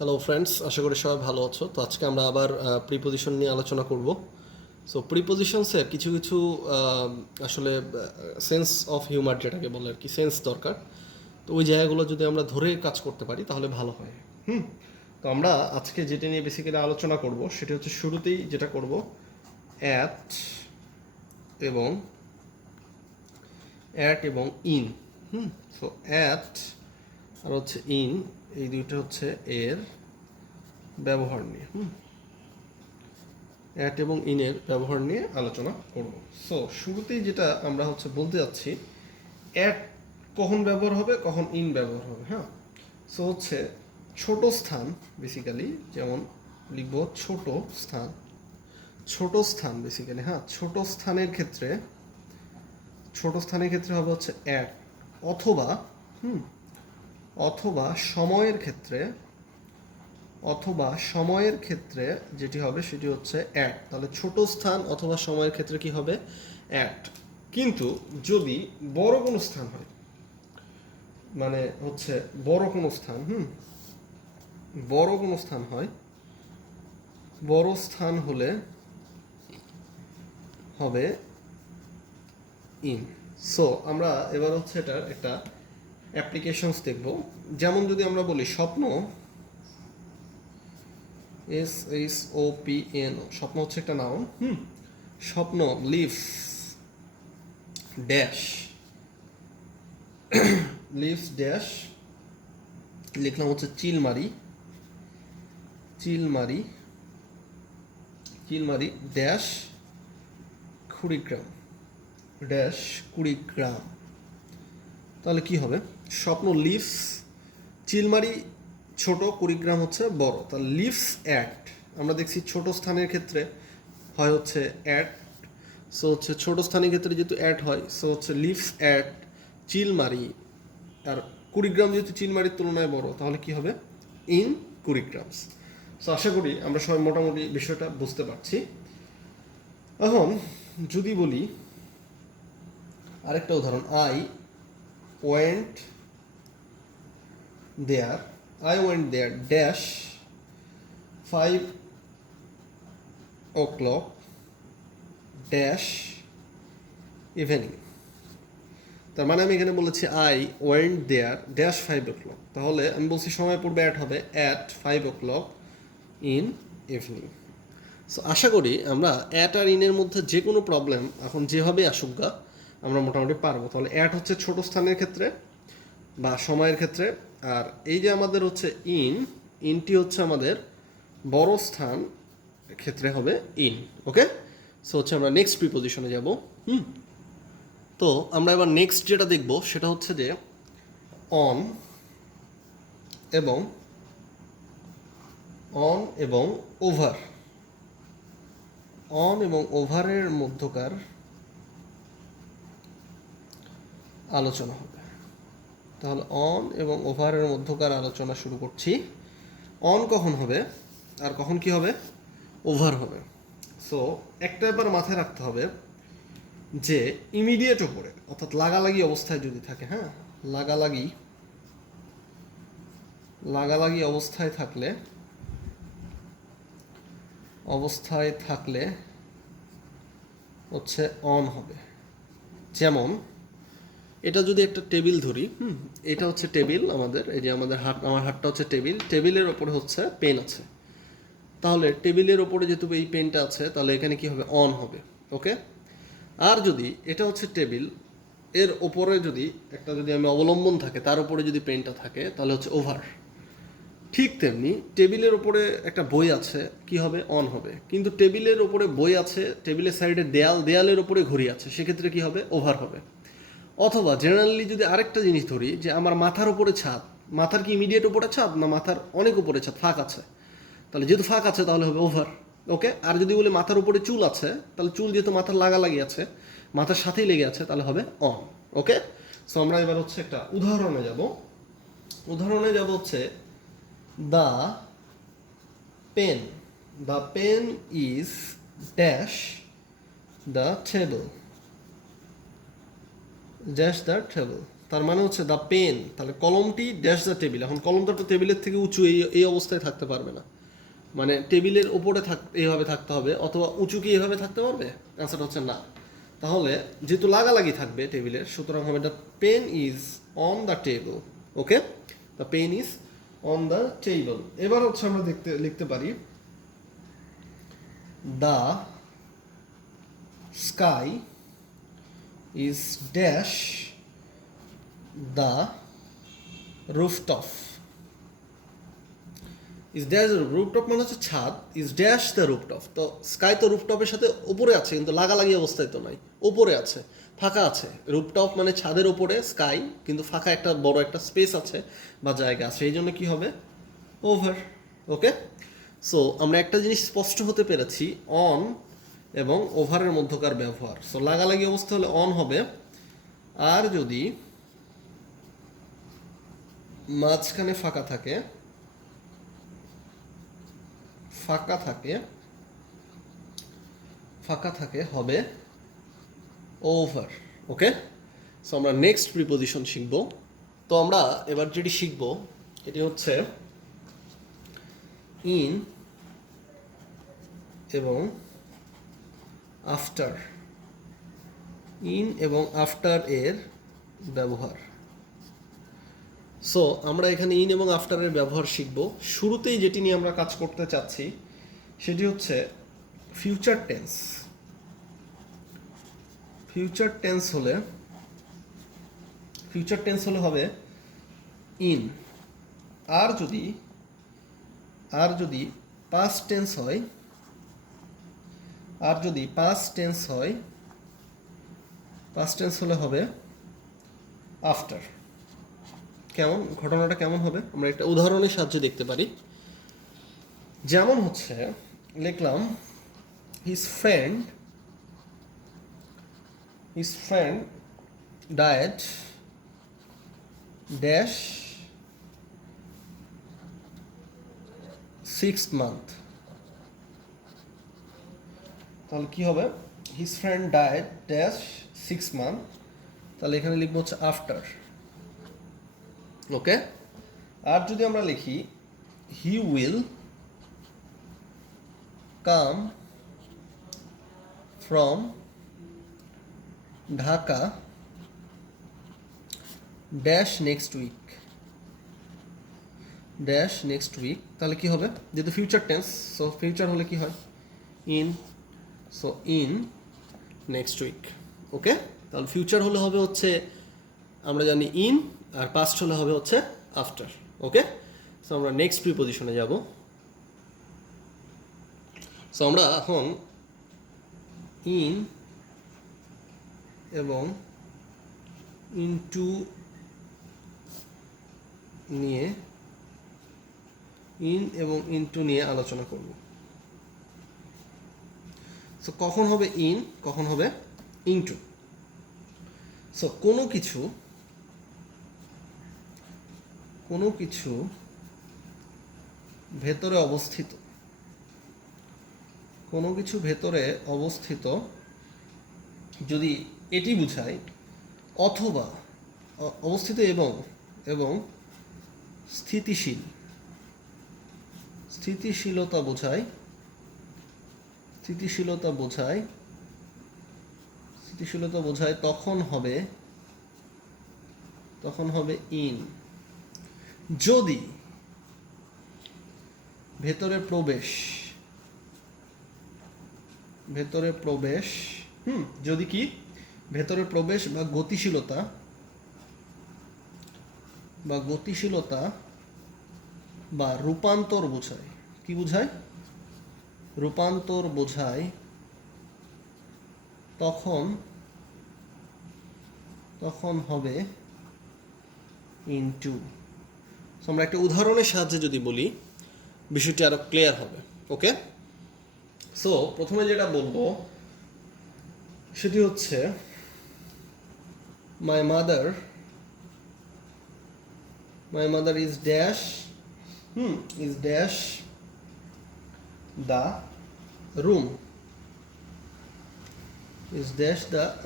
Hello friends, আশা করি সবাই ভালো আছো। তো আজকে আমরা আবার প্রিপোজিশন নিয়ে আলোচনা করব। সো প্রিপোজিশনসের কিছু কিছু আসলে সেন্স অফ হিউমার যেটাকে বলে আর কি, সেন্স দরকার। তো ওই জায়গাগুলো যদি আমরা ধরে কাজ করতে পারি তাহলে ভালো হয়। তো আমরা আজকে যেটা নিয়ে বেসিক্যালি আলোচনা করব সেটা হচ্ছে শুরুতেই যেটা করব, অ্যাট এবং ইন। সো অ্যাট আর হচ্ছে ইন, এই দুইটা হচ্ছে এর ব্যবহার নিয়ে অ্যাট এবং ইনের ব্যবহার নিয়ে আলোচনা করব। সো শুরুতেই যেটা আমরা বলতে যাচ্ছি, অ্যাট কখন ব্যবহার হবে, কখন ইন ব্যবহার হবে। সো ছোট স্থান, বেসিক্যালি যেমন লিখব ছোট স্থান বেসিক্যালি, ছোট স্থানের ক্ষেত্রে হবে অ্যাট, অথবা অথবা সময়ের ক্ষেত্রে যেটি হবে সেটি হচ্ছে অ্যাট। তাহলে ছোট স্থান অথবা সময়ের ক্ষেত্রে কি হবে, অ্যাট। কিন্তু যদি বড় কোনো স্থান হয়, মানে বড় কোনো স্থান হয়, বড় স্থান হলে হবে ইন। সো আমরা এবার এটার একটা অ্যাপ্লিকেশনস দেখব। যেমন যদি আমরা বলি স্বপ্ন, SHOPN, স্বপ্ন হচ্ছে একটা নাউন। স্বপ্ন লিভস ড্যাশ, লিভস ড্যাশ, লিখলাম চিলমারি ড্যাশ কুড়িগ্রাম। তাহলে কি হবে, স্বপ্ন লিভস, চিলমারি ছোট, কুড়িগ্রাম হচ্ছে বড়। তাহলে লিভস অ্যাট, আমরা দেখছি ছোট স্থানের ক্ষেত্রে হয় অ্যাট। সো ছোট স্থানের ক্ষেত্রে যেহেতু অ্যাট হয়, সো লিভস অ্যাট চিলমারি। আর কুড়িগ্রাম যেহেতু চিলমারির তুলনায় বড়, তাহলে কি হবে, ইন কুড়িগ্রামস। সো আশা করি আমরা সবাই মোটামুটি বিষয়টা বুঝতে পারছি। এখন যদি বলি আরেকটা উদাহরণ, I went there dash 5 o'clock dash evening. তার মানে আমি এখানে বলেছি I went there dash 5 o'clock, তাহলে আমি বলছি সময় পূর্বে অ্যাট হবে at 5 o'clock in evening. So আশা করি আমরা অ্যাট আর ইনের মধ্যে যে কোনো প্রবলেম এখন যেভাবে আসুক গা আমরা মোটামুটি পারবো। তাহলে অ্যাট হচ্ছে ছোট স্থানের ক্ষেত্রে বা সময়ের ক্ষেত্রে, আর এই যে আমাদের ইনটি হচ্ছে আমাদের বড় স্থান ক্ষেত্রে হবে ইন। ওকে, সো আমরা নেক্সট প্রিপোজিশনে যাব। তো আমরা এবার নেক্সট যেটা দেখব সেটা হচ্ছে যে অন এবং ওভারের মধ্যকার আলোচনা হবে। তাহলে অন এবং ওভারের মধ্যকার আলোচনা শুরু করছি। অন কখন হবে আর কখন কি হবে, ওভার হবে। সো একটা ব্যাপার মাথায় রাখতে হবে যে ইমিডিয়েট ওপরে অর্থাৎ লাগালাগি অবস্থায় যদি থাকে, লাগালাগি অবস্থায় থাকলে অন হবে। যেমন এটা যদি একটা টেবিল ধরি, এটা হচ্ছে টেবিল আমাদের, এই যে আমার হাতটা হচ্ছে টেবিলের ওপরে পেন আছে। তাহলে টেবিলের ওপরে যেহেতু এই পেনটা আছে, তাহলে এখানে কি হবে, অন হবে। ওকে, আর যদি এটা টেবিল, এর ওপরে যদি আমি অবলম্বন থাকে, তার উপরে যদি পেনটা থাকে, তাহলে ওভার। ঠিক তেমনি টেবিলের ওপরে একটা বই আছে, কি হবে, অন হবে। কিন্তু টেবিলের ওপরে বই আছে, টেবিলের সাইডে দেয়ালের ওপরে ঘড়ি আছে, সেক্ষেত্রে কি হবে, ওভার হবে। অথবা জেনারেলি যদি আরেকটা জিনিস ধরি যে আমার মাথার উপরে ছাদ, মাথার কি ইমিডিয়েট উপরে ছাদ না মাথার অনেক উপরে ছাদ, ফাঁক আছে, তাহলে যেহেতু ফাঁক আছে তাহলে হবে ওভার। ওকে, আর যদি বলি মাথার উপরে চুল আছে, তাহলে চুল যেহেতু মাথার লাগালাগি আছে, মাথার সাথেই লেগে আছে, তাহলে হবে অন। ওকে, সো আমরা এবার একটা উদাহরণে যাব। The pen is dash the table তার মানে হচ্ছে দ্য পেন, তাহলে কলমটি ড্যাশ দ্য টেবিল। এখন কলমটা তো টেবিলের থেকে উঁচু, এই অবস্থায় থাকতে পারবে না, মানে টেবিলের উপরে এইভাবে থাকতে হবে, অথবা উঁচু কি এইভাবে থাকতে পারবে? অ্যান্সারটা হচ্ছে না। তাহলে যেহেতু লাগালাগি থাকবে টেবিলের, সুতরাং হবে the pen is on the table. Okay, the pen is on the table. এবার হচ্ছে আমরা লিখতে পারি the sky is dash the rooftop. Is dash the rooftop মানে হচ্ছে ছাদ, ইজ ড্যাশ দ্য রুফটপ। তো স্কাই তো রুফটপের সাথে উপরে আছে, কিন্তু লাগালাগি অবস্থায় তো নাই, উপরে আছে, ফাঁকা আছে। রুফটপ মানে ছাদের উপরে, স্কাই কিন্তু ফাঁকা একটা বড় একটা স্পেস আছে বা জায়গা আছে, এই জন্য কি হবে? ওভার। ওকে, সো আমরা একটা জিনিস স্পষ্ট হতে পেরেছি, অন এবং ওভারের মধ্যকার ব্যবহার। সো লাগালাগি অবস্থা হলে অন হবে, আর যদি মাঝখানে ফাঁকা থাকে হবে ওভার। ওকে, সো আমরা নেক্সট প্রিপোজিশন শিখব। তো আমরা এবার যেটি শিখব এটি হচ্ছে ইন এবং আফটার। ইন এবং আফটার এর ব্যবহার। সো আমরা এখানে ইন এবং আফটারের ব্যবহার শিখব। শুরুতেই যেটি নিয়ে আমরা কাজ করতে চাচ্ছি সেটি হচ্ছে ফিউচার টেন্স। ফিউচার টেন্স হলে হবে ইন। আর যদি পাস্ট টেন্স হলে হবে আফটার। কেমন, ঘটনাটা কেমন হবে আমরা একটা উদাহরণের সাহায্যে দেখতে পারি। যেমন হচ্ছে লিখলাম his friend diet dash 6th month। তাহলে কি হবে? His friend diet dash 6th month। তাহলে এখানে লিখবো হচ্ছে আফটার। ওকে, আর যদি আমরা লিখি he will come from Dhaka dash next week. তাহলে কি হবে? যেহেতু ফিউচার টেন্স, সো ফিউচার হলে কি হয়? In. So in next week. Okay, তাহলে ফিউচার হলে হবে হচ্ছে আমরা জানি ইন, আর পাস্ট হলে হবে হচ্ছে আফটার। ওকে, সো আমরা নেক্সট প্রিপোজিশনে যাব। সো আমরা এখন ইন এবং ইনটু নিয়ে আলোচনা করব। সো কখন হবে ইন, কখন হবে ইনটু? সো কোনো কিছু ভেতরে অবস্থিত যদি এটি বোঝায়, অথবা অবস্থিত এবং স্থিতিশীলতা বোঝায় তখন হবে ইন। যদি ভেতরে প্রবেশ যদি কি ভেতরে প্রবেশ বা গতিশীলতা বা রূপান্তর বোঝায়। কি বোঝায়? রূপান্তর বোঝায়, তখন হবে ইনটু। আমরা একটা উদাহরণের সাহায্যে যদি বলি বিষয়টি আরো ক্লিয়ার হবে। ওকে, সো প্রথমে যেটা বলবো সেটি হচ্ছে my mother is dash the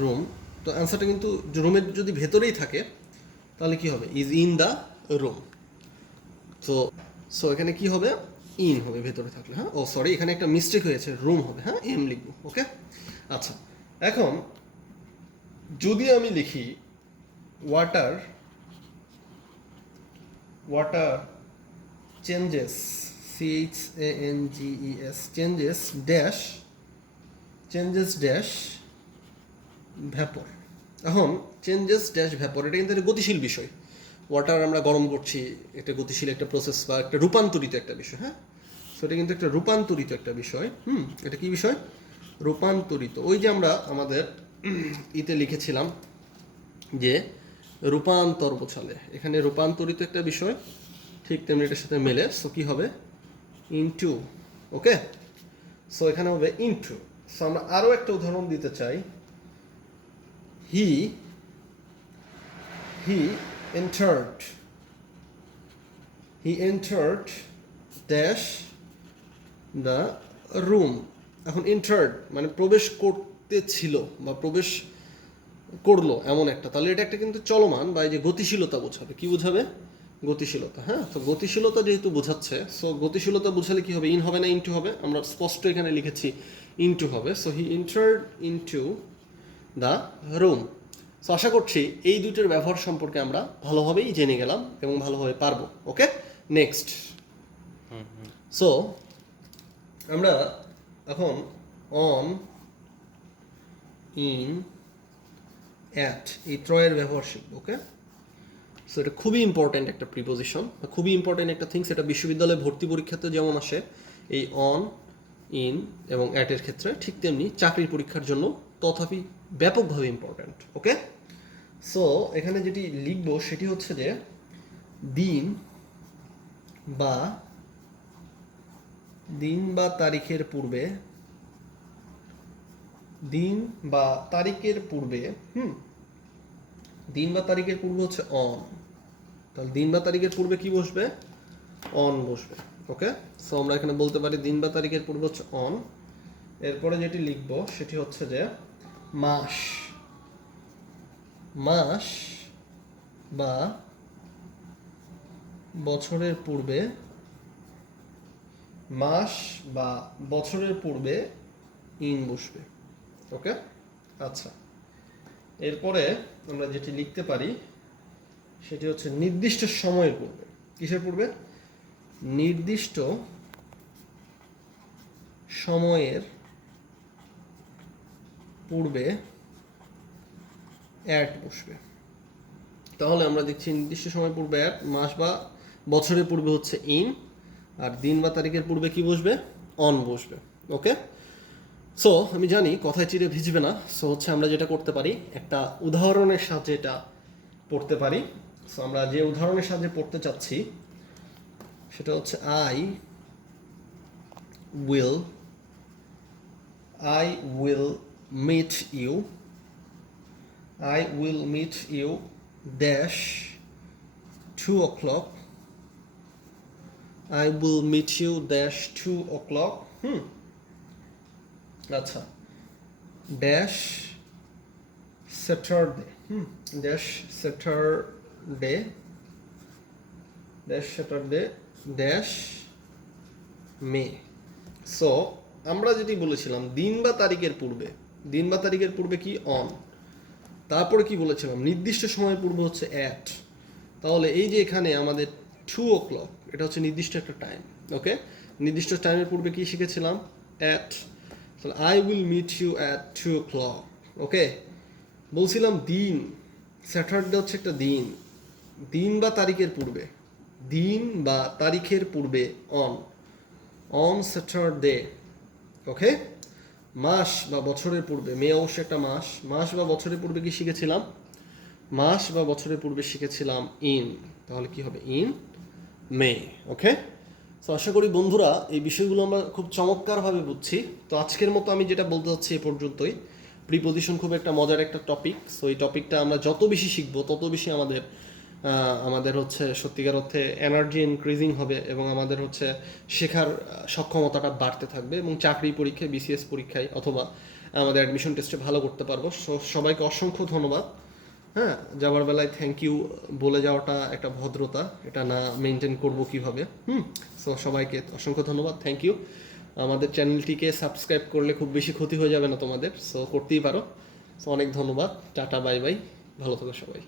room. তো অ্যান্সারটা কিন্তু রুমের যদি ভেতরেই থাকে তাহলে কি হবে, ইজ ইন দ্য রুম। তো সো এখানে কি হবে, ইন হবে ভেতরে থাকলে। হ্যাঁ, ও সরি, এখানে একটা মিস্টেক হয়েছে, রুম হবে। হ্যাঁ, এম লিখবো। ওকে, আচ্ছা। এখন যদি আমি লিখি water water changes, CHANGES, changes dash vapour. এখন চেঞ্জেস ড্যাশ ভ্যাপর, এটা কিন্তু একটা গতিশীল বিষয়। ওয়াটার আমরা গরম করছি, একটা গতিশীল একটা প্রসেস বা একটা রূপান্তরিত একটা বিষয়। হ্যাঁ, সো এটা কিন্তু একটা রূপান্তরিত একটা বিষয়। এটা কি বিষয়, রূপান্তরিত। ওই যে আমরা আমাদের ইতে লিখেছিলাম যে রূপান্তর বোঝালে, এখানে রূপান্তরিত একটা বিষয়, ঠিক তেমনি এটার সাথে মেলে। সো কি হবে, ইনটু। ওকে, সো এখানে হবে ইনটু। সো আমরা আরও একটা উদাহরণ দিতে চাই। He he entered dash the room. এখন এন্টার্ড মানে প্রবেশ করতে ছিল বা প্রবেশ করলো এমন একটা, তাহলে এটা একটা কিন্তু চলমান বা এই যে গতিশীলতা বোঝাবে। কি বোঝাবে, গতিশীলতা। হ্যাঁ, তো গতিশীলতা যেহেতু বোঝাচ্ছে, সো গতিশীলতা বোঝালে কি হবে, ইন হবে না ইনটু হবে? আমরা স্পষ্ট এখানে লিখেছি ইনটু হবে। So he entered into the room. So আশা করছি এই দুইটার ব্যবহার সম্পর্কে আমরা ভালোভাবেই জেনে গেলাম এবং ভালোভাবে পারবো। ওকে, নেক্সট। সো আমরা এখন অন, ইন, অ্যাট এই ত্রয়ের ব্যবহার শিখব। ওকে, সো এটা খুবই ইম্পর্ট্যান্ট একটা প্রিপোজিশন, খুবই ইম্পর্ট্যান্ট একটা থিংস। এটা বিশ্ববিদ্যালয়ে ভর্তি পরীক্ষাতে যেমন আসে এই অন, ইন এবং অ্যাটের ক্ষেত্রে, ঠিক তেমনি চাকরির পরীক্ষার জন্য তথাপি ব্যাপকভাবে ইম্পর্ট্যান্ট। ওকে, সো এখানে যেটি লিখবো সেটি হচ্ছে যে দিন বা তারিখের পূর্বে, দিন বা তারিখের পূর্বে হচ্ছে অন। তাহলে দিন বা তারিখের পূর্বে কি বসবে, অন বসবে। ওকে, সো আমরা এখানে বলতে পারি দিন বা তারিখের পূর্বে হচ্ছে অন। এরপরে যেটি লিখব সেটি হচ্ছে যে মাস বা বছরের পূর্বে, ইন বসবে। ওকে, আচ্ছা। এরপরে আমরা যেটি লিখতে পারি সেটি হচ্ছে নির্দিষ্ট সময়ের পূর্বে। কিসের পূর্বে, নির্দিষ্ট সময়ের পূর্বে অ্যাট বসবে। তাহলে আমরা দেখছি নির্দিষ্ট সময়ের পূর্বে অ্যাট, মাস বা বছরের পূর্বে হচ্ছে ইন, আর দিন বা তারিখের পূর্বে কি বসবে, অন বসবে। ওকে, সো আমি জানি কথায় চিড়ে ভিজবে না। সো হচ্ছে আমরা যেটা করতে পারি, একটা উদাহরণের সাহায্যে এটা পড়তে পারি। সো আমরা যে উদাহরণের সাহায্যে পড়তে চাচ্ছি সেটা হচ্ছে I will meet you dash 2 o'clock. I will meet you dash 2 o'clock. আচ্ছা, ড্যাশ স্যাটারডে, ড্যাশ মে। সো আমরা যেটি বলেছিলাম দিন বা তারিখের পূর্বে কি অন, তারপরে কি বলেছিলাম নির্দিষ্ট সময়ের পূর্বে হচ্ছে অ্যাট। তাহলে এই যে এখানে আমাদের 2 o'clock, এটা হচ্ছে নির্দিষ্ট একটা টাইম। ওকে, নির্দিষ্ট টাইমের পূর্বে কি শিখেছিলাম, অ্যাট। তাহলে I will meet you at 2 o'clock। Okay, বলছিলাম দিন, স্যাটারডে হচ্ছে একটা দিন বা তারিখের পূর্বে অন স্যাটারডে। ওকে, মাস বা বছরের পূর্বে, মে অবশ্যই একটা মাস বা বছরের পূর্বে কি শিখেছিলাম, ইন। তাহলে কি হবে, ইন মে। ওকে, তো আশা করি বন্ধুরা এই বিষয়গুলো আমরা খুব চমৎকারভাবে বুঝছি। তো আজকের মতো আমি যেটা বলতে চাচ্ছি এ পর্যন্তই। প্রিপোজিশন খুব একটা মজার একটা টপিক। সো এই টপিকটা আমরা যত বেশি শিখবো তত বেশি আমাদের হচ্ছে সত্যিকার অর্থে এনার্জি ইনক্রিজিং হবে এবং আমাদের হচ্ছে শেখার সক্ষমতাটা বাড়তে থাকবে এবং চাকরি পরীক্ষায়, BCS পরীক্ষায় অথবা আমাদের অ্যাডমিশন টেস্টে ভালো করতে পারবো। সবাইকে অসংখ্য ধন্যবাদ। হ্যাঁ, যাওয়ার বেলায় থ্যাংক ইউ বলে যাওয়াটা একটা ভদ্রতা, এটা না মেনটেন করব কিভাবে? সো সবাইকে অসংখ্য ধন্যবাদ, থ্যাংক ইউ। আমাদের চ্যানেলটিকে সাবস্ক্রাইব করলে খুব বেশি ক্ষতি হয়ে যাবে না তোমাদের, সো করতেই পারো। সো অনেক ধন্যবাদ, টাটা, বাই বাই, ভালো থাকো সবাই।